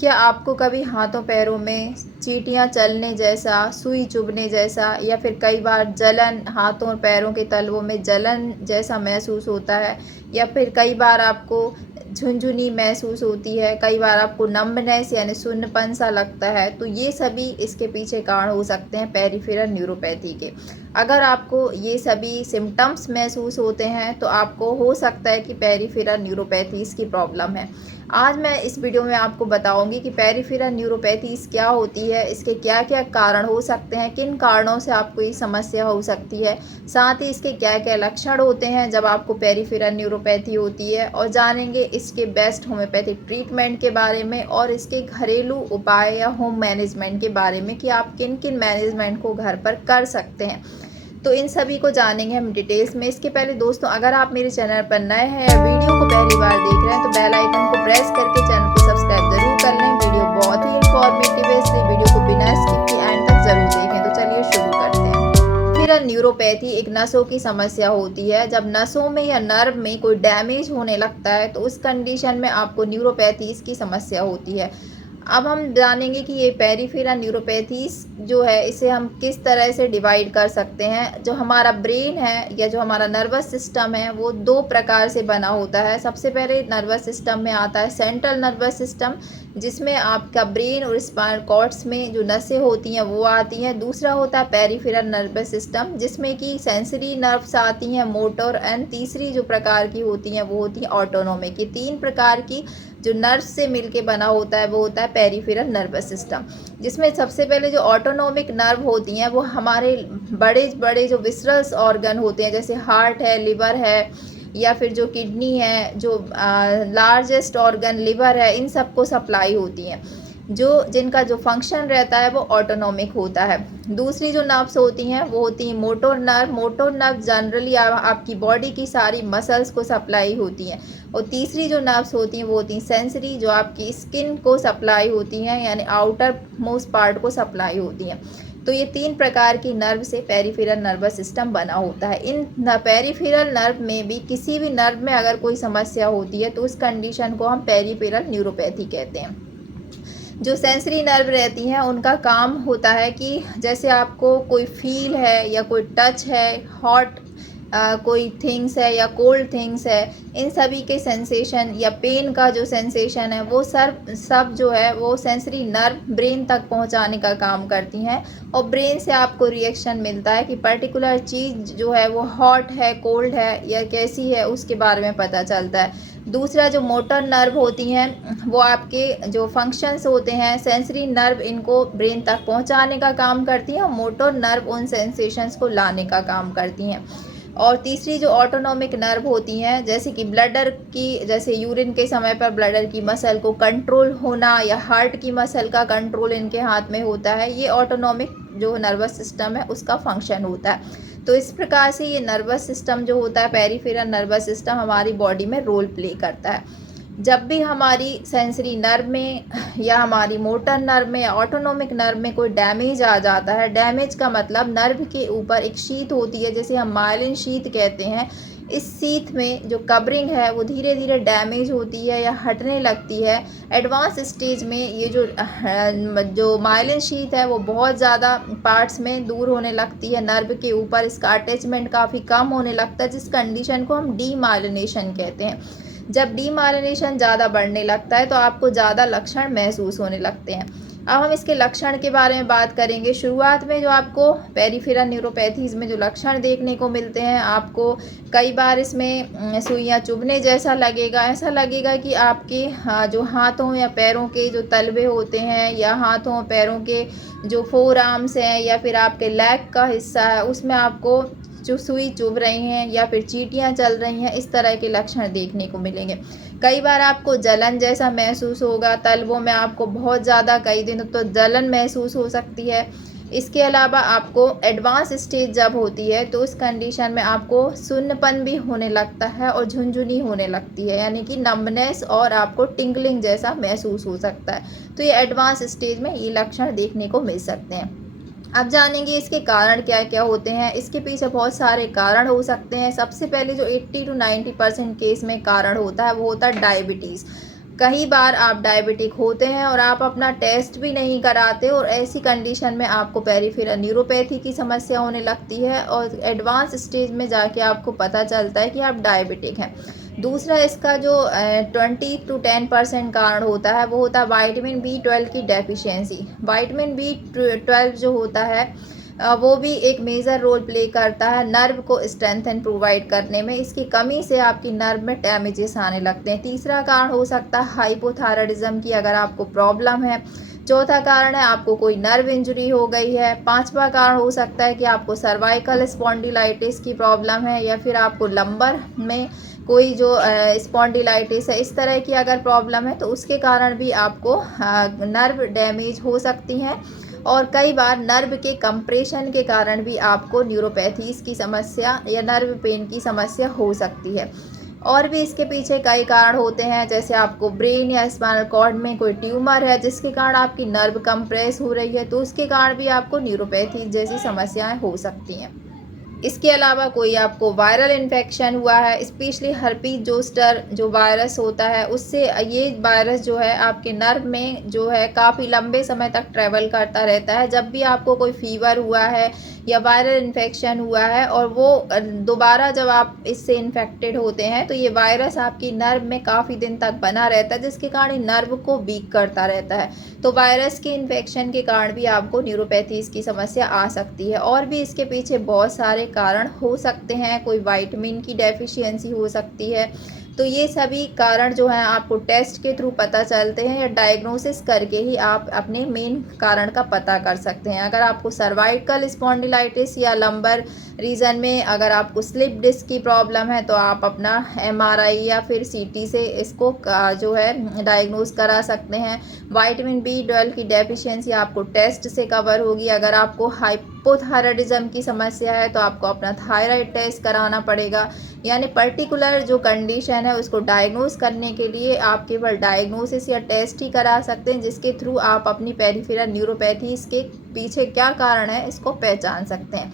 क्या आपको कभी हाथों पैरों में चींटियाँ चलने जैसा, सुई चुभने जैसा या फिर कई बार जलन, हाथों और पैरों के तलवों में जलन जैसा महसूस होता है? या फिर कई बार आपको झुनझुनी महसूस होती है, कई बार आपको नंबनेस यानी सुन्नपन सा लगता है? तो ये सभी इसके पीछे कारण हो सकते हैं पेरिफेरल न्यूरोपैथी के। अगर आपको ये सभी सिम्पटम्स महसूस होते हैं तो आपको हो सकता है कि पेरिफेरल न्यूरोपैथीज़ की प्रॉब्लम है। आज मैं इस वीडियो में आपको बताऊंगी कि पेरिफेरल न्यूरोपैथीज़ क्या होती है, इसके क्या क्या कारण हो सकते हैं, किन कारणों से आपको ये समस्या हो सकती है, साथ ही इसके क्या क्या लक्षण होते हैं जब आपको पेरिफेरल न्यूरोपैथी होती है, और जानेंगे इसके बेस्ट होम्योपैथिक ट्रीटमेंट के बारे में और इसके घरेलू उपाय या होम मैनेजमेंट के बारे में कि आप किन किन मैनेजमेंट को घर पर कर सकते हैं। तो इन सभी को जानेंगे हम डिटेल्स में। इसके पहले दोस्तों, अगर आप मेरे चैनल पर नए हैं या वीडियो को पहली बार देख रहे हैं तो बेल आइकन को प्रेस करके चैनल को सब्सक्राइब जरूर कर लें। वीडियो बहुत ही इंफॉर्मेटिव है, इसलिए वीडियो को बिना स्किप किए एंड तक जरूर देखें। तो चलिए शुरू करते हैं। फिर न्यूरोपैथी एक नसों की समस्या होती है। जब नसों में या नर्व में कोई डैमेज होने लगता है तो उस कंडीशन में आपको न्यूरोपैथीज़ की समस्या होती है। अब हम जानेंगे कि ये पेरिफेरल न्यूरोपैथीज़ जो है इसे हम किस तरह से डिवाइड कर सकते हैं। जो हमारा ब्रेन है या जो हमारा नर्वस सिस्टम है वो दो प्रकार से बना होता है। सबसे पहले नर्वस सिस्टम में आता है सेंट्रल नर्वस सिस्टम, जिसमें आपका ब्रेन और स्पाइनल कॉर्ड्स में जो नसें होती हैं वो आती हैं। दूसरा होता है पेरिफेरल नर्वस सिस्टम, जिसमें कि सेंसरी नर्व्स आती हैं, मोटर, एंड तीसरी जो प्रकार की होती हैं वो होती है ऑटोनोमिक। ये तीन प्रकार की जो नर्व से मिलके बना होता है वो होता है पेरिफेरल नर्वस सिस्टम, जिसमें सबसे पहले जो ऑटोनोमिक नर्व होती हैं वो हमारे बड़े बड़े जो विसरल्स ऑर्गन होते हैं, जैसे हार्ट है, लिवर है, या फिर जो किडनी है, जो लार्जेस्ट ऑर्गन लिवर है, इन सबको सप्लाई होती हैं। जो जिनका जो फंक्शन रहता है वो ऑटोनोमिक होता है। दूसरी जो नर्व्स होती हैं वो होती हैं motor nerve. Motor nerve generally आपकी बॉडी की सारी मसल्स को सप्लाई होती हैं। और तीसरी जो नर्व्स होती हैं वो होती हैं सेंसरी, जो आपकी स्किन को सप्लाई होती हैं, यानी आउटर मोस्ट पार्ट को सप्लाई होती हैं। तो ये तीन प्रकार की नर्व से पेरिफेरल नर्वस सिस्टम बना होता है। इन पेरिफेरल नर्व में भी किसी भी नर्व में अगर कोई समस्या होती है तो उस कंडीशन को हम पेरिफेरल न्यूरोपैथी कहते हैं। जो सेंसरी नर्व रहती हैं उनका काम होता है कि जैसे आपको कोई फील है या कोई टच है, हॉट कोई थिंग्स है या कोल्ड थिंग्स है, इन सभी के सेंसेशन या पेन का जो सेंसेशन है वो सब जो है वो सेंसरी नर्व ब्रेन तक पहुंचाने का काम करती हैं। और ब्रेन से आपको रिएक्शन मिलता है कि पर्टिकुलर चीज़ जो है वो हॉट है, कोल्ड है या कैसी है, उसके बारे में पता चलता है। दूसरा जो मोटर नर्व होती हैं वो आपके जो फंक्शंस होते हैं, सेंसरी नर्व इनको ब्रेन तक पहुंचाने का काम करती हैं और मोटर नर्व उन सेंसेशंस को लाने का काम करती हैं। और तीसरी जो ऑटोनोमिक नर्व होती हैं, जैसे कि ब्लडर की, जैसे यूरिन के समय पर ब्लडर की मसल को कंट्रोल होना या हार्ट की मसल का कंट्रोल इनके हाथ में होता है, ये ऑटोनोमिक जो नर्वस सिस्टम है उसका फंक्शन होता है। तो इस प्रकार से ये नर्वस सिस्टम जो होता है, पेरिफेरल नर्वस सिस्टम हमारी बॉडी में रोल प्ले करता है। जब भी हमारी सेंसरी नर्व में या हमारी मोटर नर्व में या ऑटोनोमिक नर्व में कोई डैमेज आ जाता है, डैमेज का मतलब नर्व के ऊपर एक शीथ होती है जिसे हम माइलिन शीथ कहते हैं। इस शीथ में जो कवरिंग है वो धीरे धीरे डैमेज होती है या हटने लगती है। एडवांस स्टेज में ये जो माइलिन शीथ है वो बहुत ज़्यादा पार्ट्स में दूर होने लगती है नर्व के ऊपर, इसका अटैचमेंट काफ़ी कम होने लगता है, जिस कंडीशन को हम डीमाइलिनेशन कहते हैं। जब डीमाइलिनेशन ज़्यादा बढ़ने लगता है तो आपको ज़्यादा लक्षण महसूस होने लगते हैं। अब हम इसके लक्षण के बारे में बात करेंगे। शुरुआत में जो आपको पेरिफेरल न्यूरोपैथीज़ में जो लक्षण देखने को मिलते हैं, आपको कई बार इसमें सुइयाँ चुभने जैसा लगेगा। ऐसा लगेगा कि आपके जो हाथों या पैरों के जो तलवे होते हैं या हाथों पैरों के जो फोर आर्म्स हैं या फिर आपके लेग का हिस्सा है उसमें आपको जो सुई चुभ रही हैं या फिर चींटियाँ चल रही हैं, इस तरह के लक्षण देखने को मिलेंगे। कई बार आपको जलन जैसा महसूस होगा, तलवों में आपको बहुत ज़्यादा कई दिनों तो जलन महसूस हो सकती है। इसके अलावा आपको एडवांस स्टेज जब होती है तो उस कंडीशन में आपको सुन्नपन भी होने लगता है और झुनझुनी होने लगती है, यानी कि नंबनेस, और आपको टिंगलिंग जैसा महसूस हो सकता है। तो ये एडवांस स्टेज में ये लक्षण देखने को मिल सकते हैं। अब जानेंगे इसके कारण क्या क्या होते हैं। इसके पीछे बहुत सारे कारण हो सकते हैं। सबसे पहले जो 80 to 90% केस में कारण होता है वो होता है डायबिटीज़। कई बार आप डायबिटिक होते हैं और आप अपना टेस्ट भी नहीं कराते और ऐसी कंडीशन में आपको पेरिफेरल न्यूरोपैथी की समस्या होने लगती है और एडवांस स्टेज में जाके आपको पता चलता है कि आप डायबिटिक हैं। दूसरा इसका जो 20 to 10% कारण होता है वो होता है विटामिन B12 की डेफिशिएंसी। विटामिन B12 जो होता है वो भी एक मेजर रोल प्ले करता है नर्व को स्ट्रेंथन प्रोवाइड करने में। इसकी कमी से आपकी नर्व में डैमेजेस आने लगते हैं। तीसरा कारण हो सकता है हाइपोथायराइडिज्म की अगर आपको प्रॉब्लम है। चौथा कारण है आपको कोई नर्व इंजरी हो गई है। पांचवा कारण हो सकता है कि आपको सर्वाइकल स्पॉन्डिलाइटिस की प्रॉब्लम है या फिर आपको लंबर में कोई जो स्पॉन्डिलाइटिस है इस तरह की अगर प्रॉब्लम है तो उसके कारण भी आपको नर्व डैमेज हो सकती हैं। और कई बार नर्व के कंप्रेशन के कारण भी आपको न्यूरोपैथीज की समस्या या नर्व पेन की समस्या हो सकती है। और भी इसके पीछे कई कारण होते हैं, जैसे आपको ब्रेन या स्पाइनल कॉर्ड में कोई ट्यूमर है जिसके कारण आपकी नर्व कंप्रेस हो रही है तो उसके कारण भी आपको न्यूरोपैथी जैसी समस्याएं हो सकती हैं। इसके अलावा कोई आपको वायरल इन्फेक्शन हुआ है, स्पेशली हर्पीज जोस्टर जो वायरस होता है उससे ये वायरस जो है आपके नर्व में जो है काफ़ी लंबे समय तक ट्रैवल करता रहता है। जब भी आपको कोई फीवर हुआ है या वायरल इन्फेक्शन हुआ है और वो दोबारा जब आप इससे इन्फेक्टेड होते हैं तो ये वायरस आपकी नर्व में काफ़ी दिन तक बना रहता है जिसके कारण नर्व को वीक करता रहता है। तो वायरस के इन्फेक्शन के कारण भी आपको न्यूरोपैथीज की समस्या आ सकती है। और भी इसके पीछे बहुत सारे कारण हो सकते हैं, कोई विटामिन की डेफिशिएंसी हो सकती है। तो ये सभी कारण जो हैं आपको टेस्ट के थ्रू पता चलते हैं या डायग्नोसिस करके ही आप अपने मेन कारण का पता कर सकते हैं। अगर आपको सर्वाइकल स्पॉन्डिलाइटिस या लंबर रीजन में अगर आपको स्लिप डिस्क की प्रॉब्लम है तो आप अपना MRI या फिर CT से इसको जो है डायग्नोस करा सकते हैं। विटामिन B12 की डेफिशिएंसी आपको टेस्ट से कवर होगी। अगर आपको हाइपोथायराइडिज्म की समस्या है तो आपको अपना थायराइड टेस्ट कराना पड़ेगा। यानी पर्टिकुलर जो कंडीशन है उसको डायग्नोस करने के लिए आप केवल डायग्नोसिस या टेस्ट ही करा सकते हैं जिसके थ्रू आप अपनी पेरिफेरल न्यूरोपैथीज के पीछे क्या कारण है इसको पहचान सकते हैं।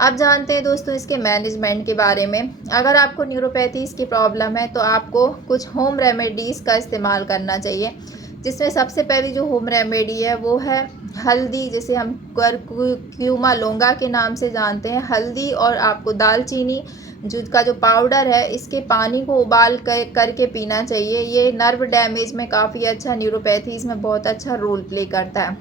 अब जानते हैं दोस्तों इसके मैनेजमेंट के बारे में। अगर आपको न्यूरोपैथीज की प्रॉब्लम है तो आपको कुछ होम रेमेडीज़ का इस्तेमाल करना चाहिए, जिसमें सबसे पहली जो होम रेमेडी है वो है हल्दी, जिसे हम क्यूमा लोंगा के नाम से जानते हैं। हल्दी और आपको दालचीनी का जो पाउडर है इसके पानी को उबाल करके पीना चाहिए। ये नर्व डैमेज में काफ़ी अच्छा, न्यूरोपैथीज में बहुत अच्छा रोल प्ले करता है।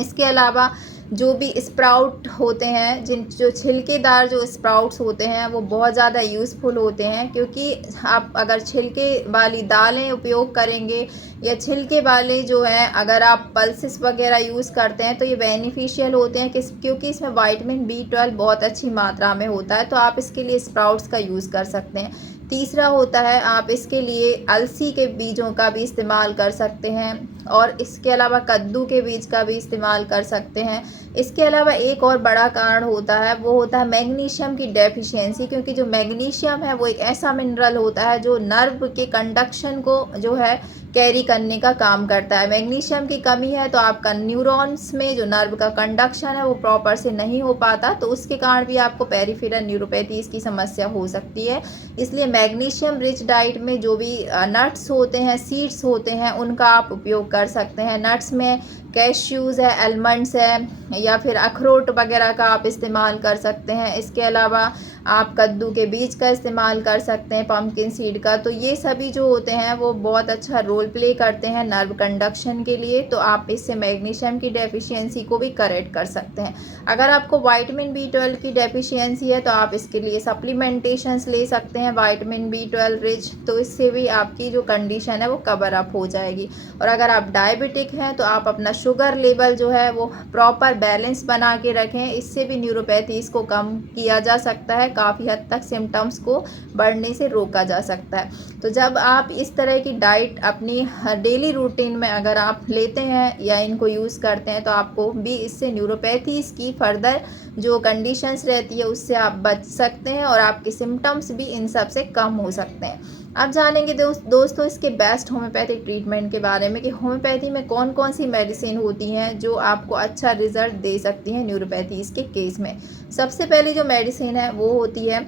इसके अलावा जो भी स्प्राउट होते हैं, जो छिलकेदार जो स्प्राउट्स होते हैं वो बहुत ज़्यादा यूज़फुल होते हैं, क्योंकि आप अगर छिलके वाली दालें उपयोग करेंगे या छिलके वाले जो हैं अगर आप पल्सेस वगैरह यूज़ करते हैं तो ये बेनिफिशियल होते हैं क्योंकि इसमें विटामिन B12 बहुत अच्छी मात्रा में होता है। तो आप इसके लिए स्प्राउट्स का यूज़ कर सकते हैं। तीसरा होता है आप इसके लिए अलसी के बीजों का भी इस्तेमाल कर सकते हैं और इसके अलावा कद्दू के बीज का भी इस्तेमाल कर सकते हैं। इसके अलावा एक और बड़ा कारण होता है वो होता है मैग्नीशियम की डेफिशिएंसी, क्योंकि जो मैग्नीशियम है वो एक ऐसा मिनरल होता है जो नर्व के कंडक्शन को जो है कैरी करने का काम करता है। मैग्नीशियम की कमी है तो आपका न्यूरॉन्स में जो नर्व का कंडक्शन है वो प्रॉपर से नहीं हो पाता, तो उसके कारण भी आपको पेरिफेरल न्यूरोपैथीज की समस्या हो सकती है। इसलिए मैग्नीशियम रिच डाइट में जो भी नट्स होते हैं, सीड्स होते हैं, उनका आप उपयोग कर सकते हैं। नट्स में कैश्यूज़ है, आलमंड्स है या फिर अखरोट वगैरह का आप इस्तेमाल कर सकते हैं। इसके अलावा आप कद्दू के बीज का इस्तेमाल कर सकते हैं, पम्पकिन सीड का। तो ये सभी जो होते हैं वो बहुत अच्छा रोल प्ले करते हैं नर्व कंडक्शन के लिए, तो आप इससे मैग्नीशियम की डेफिशिएंसी को भी करेक्ट कर सकते हैं। अगर आपको विटामिन B12 की डेफिशिएंसी है तो आप इसके लिए सप्लीमेंटेशंस ले सकते हैं विटामिन B12 रिच, तो इससे भी आपकी जो कंडीशन है वो कवर अप हो जाएगी। और अगर आप डायबिटिक हैं तो आप अपना शुगर लेवल जो है वो प्रॉपर बैलेंस बना के रखें, इससे भी न्यूरोपैथीज को कम किया जा सकता है, काफ़ी हद तक सिम्टम्स को बढ़ने से रोका जा सकता है। तो जब आप इस तरह की डाइट अपनी डेली रूटीन में अगर आप लेते हैं या इनको यूज़ करते हैं तो आपको भी इससे न्यूरोपैथीज की फर्दर जो कंडीशंस रहती है उससे आप बच सकते हैं और आपके सिम्टम्स भी इन सब से कम हो सकते हैं। अब जानेंगे दोस्तों इसके बेस्ट होम्योपैथिक ट्रीटमेंट के बारे में कि होम्योपैथी में कौन कौन सी मेडिसिन होती हैं जो आपको अच्छा रिजल्ट दे सकती हैं न्यूरोपैथीज के केस में। सबसे पहली जो मेडिसिन है वो होती है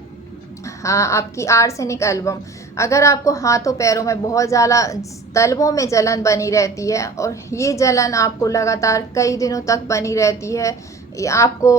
आपकी आर्सेनिक एल्बम। अगर आपको हाथों पैरों में बहुत ज़्यादा तलवों में जलन बनी रहती है और ये जलन आपको लगातार कई दिनों तक बनी रहती है, आपको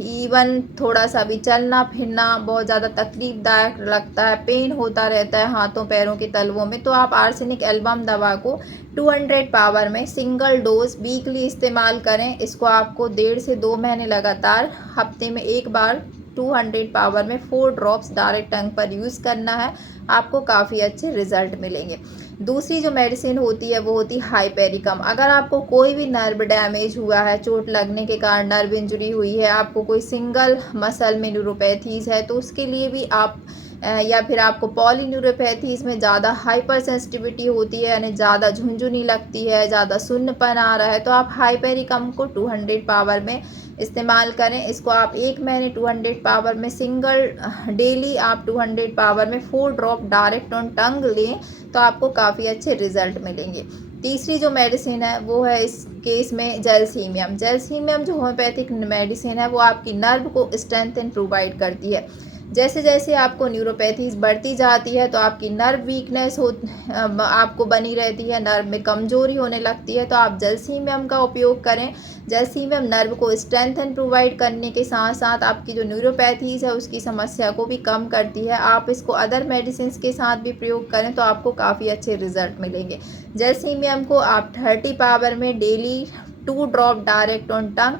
इवन थोड़ा सा भी चलना फिरना बहुत ज़्यादा तकलीफदायक लगता है, पेन होता रहता है हाथों पैरों के तलवों में, तो आप आर्सेनिक एल्बम दवा को 200 पावर में सिंगल डोज वीकली इस्तेमाल करें। इसको आपको 1.5 से 2 महीने लगातार हफ्ते में एक बार 200 पावर में 4 ड्रॉप्स डायरेक्ट टंग पर यूज़ करना है। आपको काफ़ी अच्छे रिजल्ट मिलेंगे। दूसरी जो मेडिसिन होती है वो होती है हाइपेरिकम। अगर आपको कोई भी नर्व डैमेज हुआ है, चोट लगने के कारण नर्व इंजरी हुई है, आपको कोई सिंगल मसल में न्यूरोपैथीज है, तो उसके लिए भी आप या फिर आपको पॉलीन्यूरोपैथीज में ज़्यादा हाइपर सेंसिटिविटी होती है, यानी ज़्यादा झुंझुनी लगती है, ज़्यादा सुन्नपन आ रहा है, तो आप हाइपेरिकम को 200 पावर में इस्तेमाल करें। इसको आप 1 महीने 200 पावर में सिंगल डेली आप 200 पावर में 4 ड्रॉप डायरेक्ट ऑन टंग लें, तो आपको काफ़ी अच्छे रिजल्ट मिलेंगे। तीसरी जो मेडिसिन है वो है इस केस में जेलसीमियम। जेलसीमियम जो होम्योपैथिक मेडिसिन है वो आपकी नर्व को स्ट्रेंथन प्रोवाइड करती है। जैसे जैसे आपको न्यूरोपैथीज बढ़ती जाती है तो आपकी नर्व वीकनेस आपको बनी रहती है, नर्व में कमजोरी होने लगती है, तो आप जेलसीमियम का उपयोग करें। जेलसीमियम नर्व को स्ट्रेंथन प्रोवाइड करने के साथ साथ आपकी जो न्यूरोपैथीज है उसकी समस्या को भी कम करती है। आप इसको अदर मेडिसिन के साथ भी प्रयोग करें तो आपको काफ़ी अच्छे रिजल्ट मिलेंगे। जेलसीमियम को आप 30 पावर में daily 2 drop direct on tongue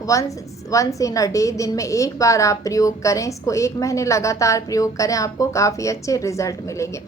once in a day, दिन में एक बार आप प्रयोग करें। इसको 1 महीने लगातार प्रयोग करें, आपको काफ़ी अच्छे रिजल्ट मिलेंगे।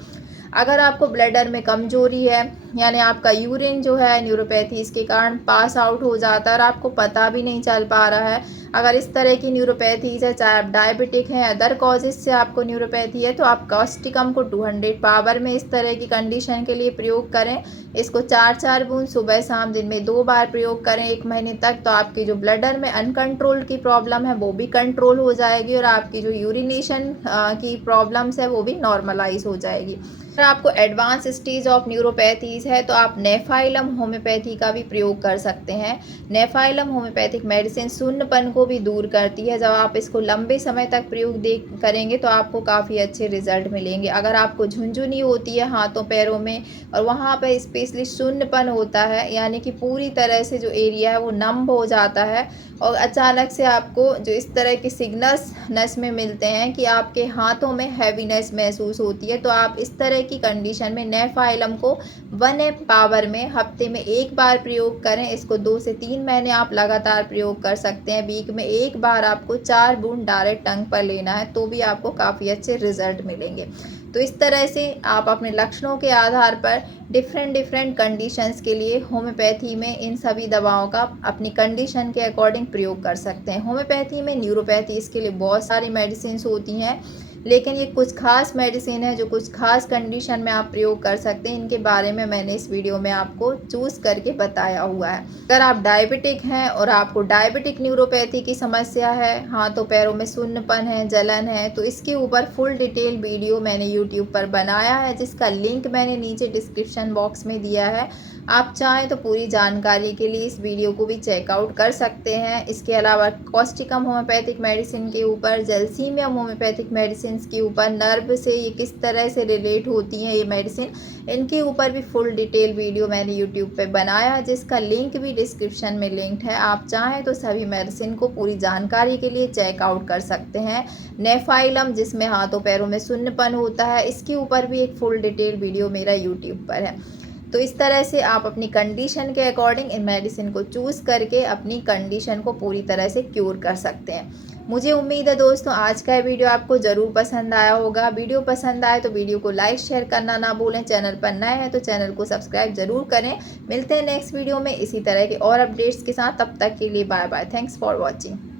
अगर आपको ब्लडर में कमजोरी है, यानी आपका यूरिन जो है न्यूरोपैथीज के कारण पास आउट हो जाता है और आपको पता भी नहीं चल पा रहा है, अगर इस तरह की न्यूरोपैथीज है, चाहे आप डायबिटिक हैं, अदर कॉजेज से आपको न्यूरोपैथी है, तो आप कॉस्टिकम को 200 पावर में इस तरह की कंडीशन के लिए प्रयोग करें। इसको 4-4 बूंद सुबह शाम दिन में 2 बार प्रयोग करें 1 महीने तक, तो आपकी जो ब्लडर में अनकंट्रोल्ड की प्रॉब्लम है वो भी कंट्रोल हो जाएगी और आपकी जो यूरिनेशन की प्रॉब्लम्स है वो भी नॉर्मलाइज हो जाएगी। अगर आपको एडवांस स्टेज ऑफ न्यूरोपैथीज है तो आप नेफाइलम होम्योपैथी का भी प्रयोग कर सकते हैं। नेफाइलम होम्योपैथिक मेडिसिन सुन्नपन को भी दूर करती है। जब आप इसको लंबे समय तक प्रयोग करेंगे तो आपको काफ़ी अच्छे रिजल्ट मिलेंगे। अगर आपको झुंझुनी होती है हाथों पैरों में और वहाँ पर स्पेशली सुन्नपन होता है, यानी कि पूरी तरह से जो एरिया है वो नम हो जाता है और अचानक से आपको जो इस तरह के सिग्नल्स नस में मिलते हैं कि आपके हाथों में हैवीनेस महसूस होती है, तो आप इस तरह की कंडीशन में नेफाइलम को 1 पावर में हफ्ते में एक बार प्रयोग करें। इसको 2 से 3 महीने आप लगातार प्रयोग कर सकते हैं। वीक में एक बार आपको 4 बूंद डायरेक्ट टंग पर लेना है, तो भी आपको काफ़ी अच्छे रिजल्ट मिलेंगे। तो इस तरह से आप अपने लक्षणों के आधार पर डिफरेंट कंडीशंस के लिए होम्योपैथी में इन सभी दवाओं का अपनी कंडीशन के अकॉर्डिंग प्रयोग कर सकते हैं। होम्योपैथी में न्यूरोपैथी इसके लिए बहुत सारी मेडिसिन होती हैं, लेकिन ये कुछ खास मेडिसिन है जो कुछ खास कंडीशन में आप प्रयोग कर सकते हैं। इनके बारे में मैंने इस वीडियो में आपको चूज़ करके बताया हुआ है। अगर आप डायबिटिक हैं और आपको डायबिटिक न्यूरोपैथी की समस्या है, हाथों पैरों में सुन्नपन है, जलन है, तो इसके ऊपर फुल डिटेल वीडियो मैंने यूट्यूब पर बनाया है, जिसका लिंक मैंने नीचे डिस्क्रिप्शन बॉक्स में दिया है। आप चाहें तो पूरी जानकारी के लिए इस वीडियो को भी चेकआउट कर सकते हैं। इसके अलावा कॉस्टिकम होम्योपैथिक मेडिसिन के ऊपर, जेलसीमियम होम्योपैथिक मेडिसिन के ऊपर, नर्व से ये किस तरह से रिलेट होती हैं ये मेडिसिन, इनके ऊपर भी फुल डिटेल वीडियो मैंने यूट्यूब पे बनाया है, जिसका लिंक भी डिस्क्रिप्शन में लिंक्ड है। आप चाहें तो सभी मेडिसिन को पूरी जानकारी के लिए चेकआउट कर सकते हैं। नेफाइलम जिसमें हाथों पैरों में सुन्नपन होता है, इसके ऊपर भी एक फुल डिटेल वीडियो मेरा यूट्यूब पर है। तो इस तरह से आप अपनी कंडीशन के अकॉर्डिंग इन मेडिसिन को चूज़ करके अपनी कंडीशन को पूरी तरह से क्योर कर सकते हैं। मुझे उम्मीद है दोस्तों आज का वीडियो आपको ज़रूर पसंद आया होगा। वीडियो पसंद आए तो वीडियो को लाइक शेयर करना ना भूलें। चैनल पर नए हैं तो चैनल को सब्सक्राइब ज़रूर करें। मिलते हैं नेक्स्ट वीडियो में इसी तरह के और अपडेट्स के साथ। तब तक के लिए bye bye. Thanks for watching.